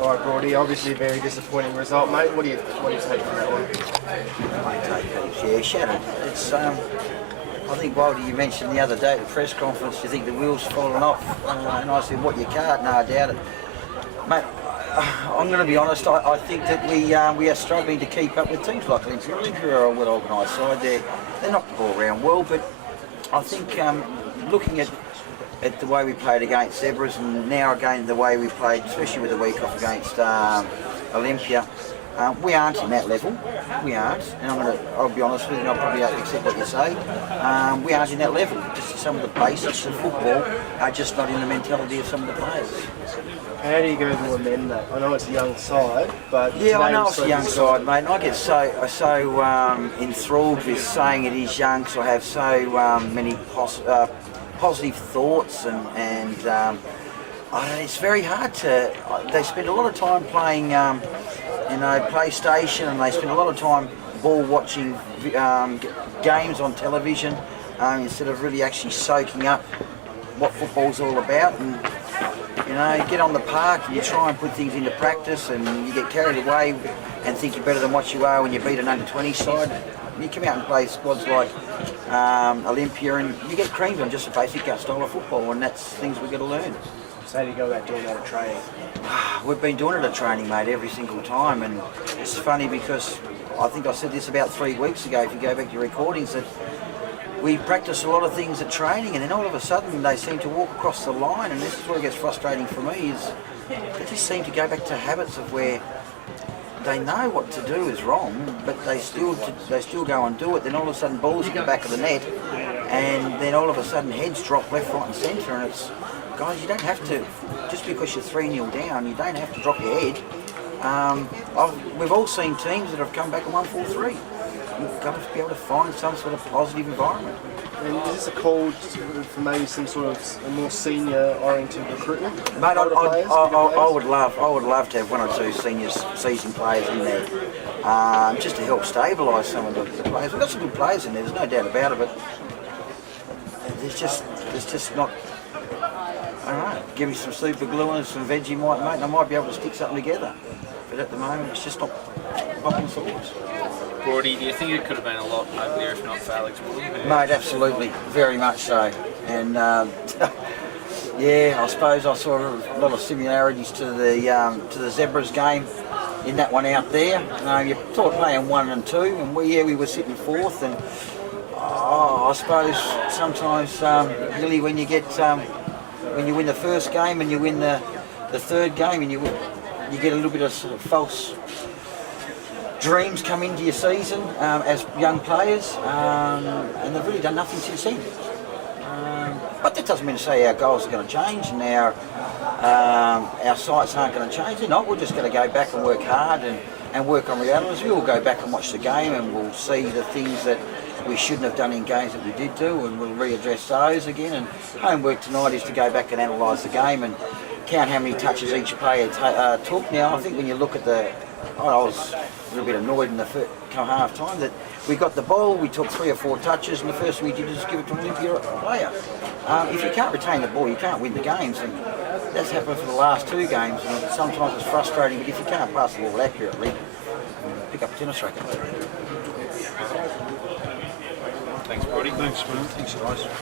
All right, Brody. Obviously, a very disappointing result, mate. What do you take from that one? I take heaps, yeah, shattered. It's I think, Walter, you mentioned the other day at the press conference, you think the wheels fallen off, and I said, what, you can't? No, I doubt it. Mate, I'm going to be honest, I think that we are struggling to keep up with teams like Olympia. Olympia are a well-organised side. They knock the ball around well, but I think looking at the way we played against Zebras and now again the way we played, especially with the week off against Olympia, we aren't in that level. We aren't, and I'll be honest with you, and I'll probably accept what you say. We aren't in that level. Just some of the basics of football are just not in the mentality of some of the players. How do you go to amend that? I know it's a young side, but yeah, I know it's a young side, mate. And I get so enthralled with saying it is young, because I have so many positive thoughts, and I don't know, it's very hard to. They spend a lot of time playing, PlayStation, and they spend a lot of time ball watching games on television instead of really actually soaking up what football's all about. And get on the park and you try and put things into practice, and you get carried away and think you're better than what you are when you beat an under-20 side. And you come out and play squads like Olympia, and you get creamed on just a basic style of football, and that's things we've got to learn. So how do you go about doing that at training? We've been doing it at training, mate, every single time, and it's funny because I think I said this about 3 weeks ago, if you go back to your recordings, that we practice a lot of things at training, and then all of a sudden they seem to walk across the line, and this is where it gets frustrating for me, is they just seem to go back to habits of where they know what to do is wrong, but they still go and do it. Then all of a sudden balls hit the back of the net, and then all of a sudden heads drop left, right and centre, and it's, guys, you don't have to, just because you're 3-0 down, you don't have to drop your head. We've all seen teams that have come back and won 4-3. You've got to be able to find some sort of positive environment. And is this a call for maybe some sort of a more senior-oriented recruitment? Mate, I would love to have 1 or 2 senior seasoned players in there, just to help stabilise some of the players. We've got some good players in there, there's no doubt about it, but there's just not. I don't know, give me some super glue and some Vegemite, mate, and I might be able to stick something together. But at the moment, it's just not popping forwards. Brody, do you think it could have been a lot uglier if not for Alex Williams? Mate, absolutely, very much so. And yeah, I suppose I saw a lot of similarities to the Zebras game in that one out there. You're sort of playing 1 and 2, and we were sitting 4th, and I suppose sometimes really when you get when you win the first game and you win the third game, and you get a little bit of sort of false dreams come into your season as young players, and they've really done nothing since then. But that doesn't mean to say our goals are going to change and our sights aren't going to change. They're not. We're just going to go back and work hard and work on realities. We'll go back and watch the game, and we'll see the things that we shouldn't have done in games that we did do, and we'll readdress those again. And homework tonight is to go back and analyse the game and count how many touches each player took. Now, I think when you look at I was a little bit annoyed in the first half time that we got the ball, we took 3 or 4 touches, and the first thing we did is give it to an Olympia player. If you can't retain the ball, you can't win the games, and that's happened for the last 2 games, and sometimes it's frustrating, but if you can't pass the ball accurately, pick up a tennis racket. Thanks, Brody. Thanks, man. Thanks, guys.